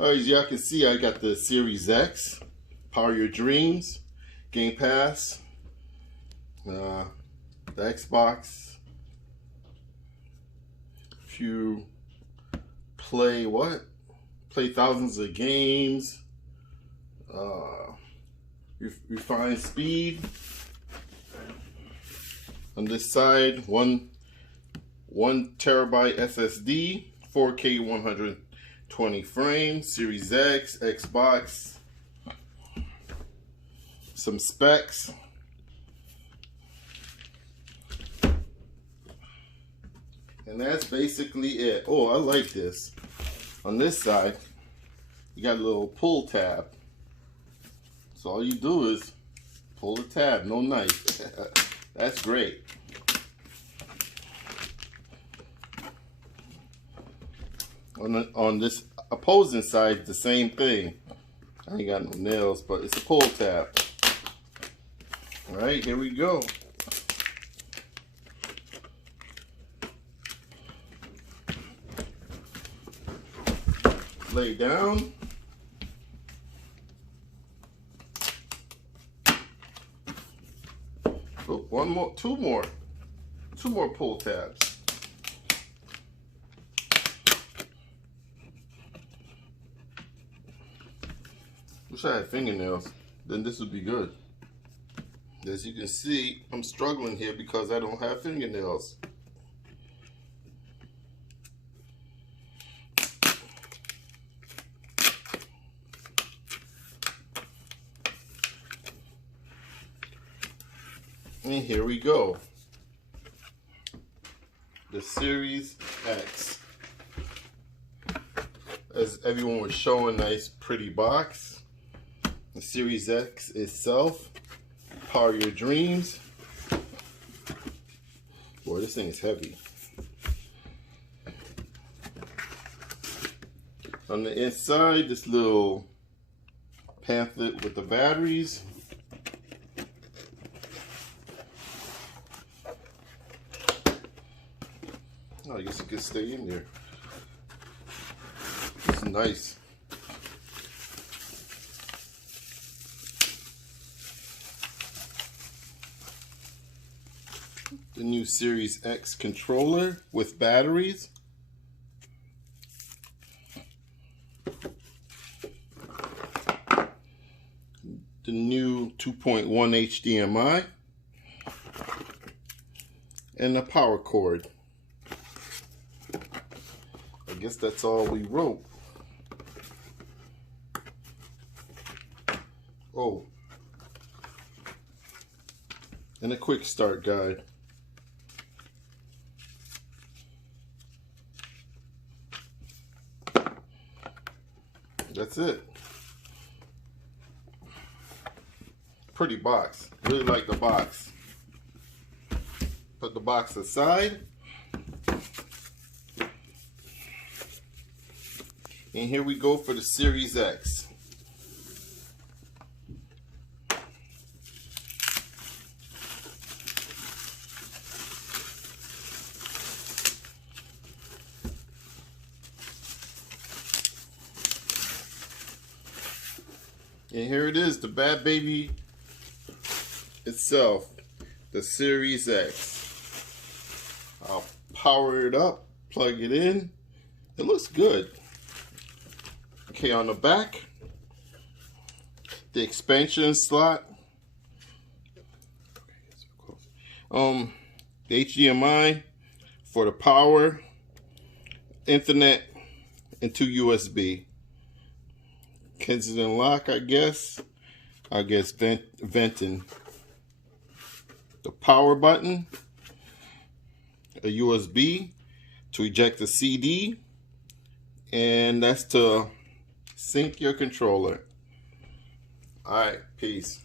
As y'all can see, I got the Series X, Power Your Dreams, Game Pass, the Xbox. If you play thousands of games, refined speed. On this side, one terabyte SSD, 4K 120 frames, Series X, Xbox, some specs. And that's basically it. Oh, I like this. On this side, you got a little pull tab. So all you do is pull the tab, no knife. That's great. On this opposing side, the same thing. I ain't got no nails, but it's a pull tab. All right, here we go. Lay down. Oh, two more pull tabs. Wish I had fingernails, then this would be good. As you can see, I'm struggling here because I don't have fingernails. And here we go. The Series X. As everyone was showing, nice pretty box. The Series X itself. Power Your Dreams. Boy, this thing is heavy. On the inside, this little pamphlet with the batteries. Oh, I guess it could stay in there. It's nice. The new Series X controller with batteries. The new 2.1 HDMI. And the power cord. I guess that's all we wrote. Oh. And a quick start guide. That's it. Pretty box. Really like the box. Put the box aside. And here we go for the Series X. And here it is, the bad baby itself, the Series X. I'll power it up, plug it in. It looks good. Okay, on the back, the expansion slot. The HDMI for the power, Ethernet, and 2 USB. Kensington lock, I guess venting. The power button, a USB to eject the CD, and that's to sync your controller. All right, peace.